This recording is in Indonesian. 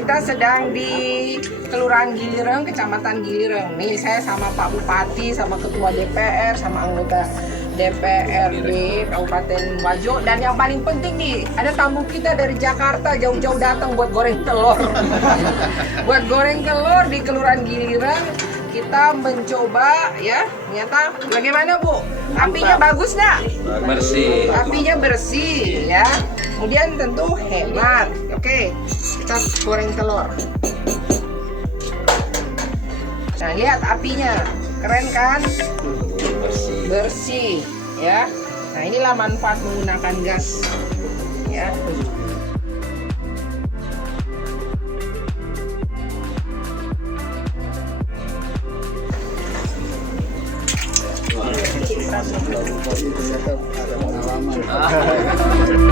Kita sedang di Kelurahan Gilireng, Kecamatan Gilireng. Nih saya sama Pak Bupati, sama Ketua DPR, sama anggota DPRD Kabupaten Bajo. Dan yang paling penting nih, ada tamu kita dari Jakarta jauh-jauh datang buat goreng telur. Buat goreng telur di Kelurahan Gilireng. Kita mencoba ya, ternyata bagaimana Bu? Apinya bagus nggak? Bersih. Apinya bersih ya. Kemudian tentu hemat. Oke, kita goreng telur. Nah lihat apinya, keren kan? Bersih ya. Nah inilah manfaat menggunakan gas ya. Ah.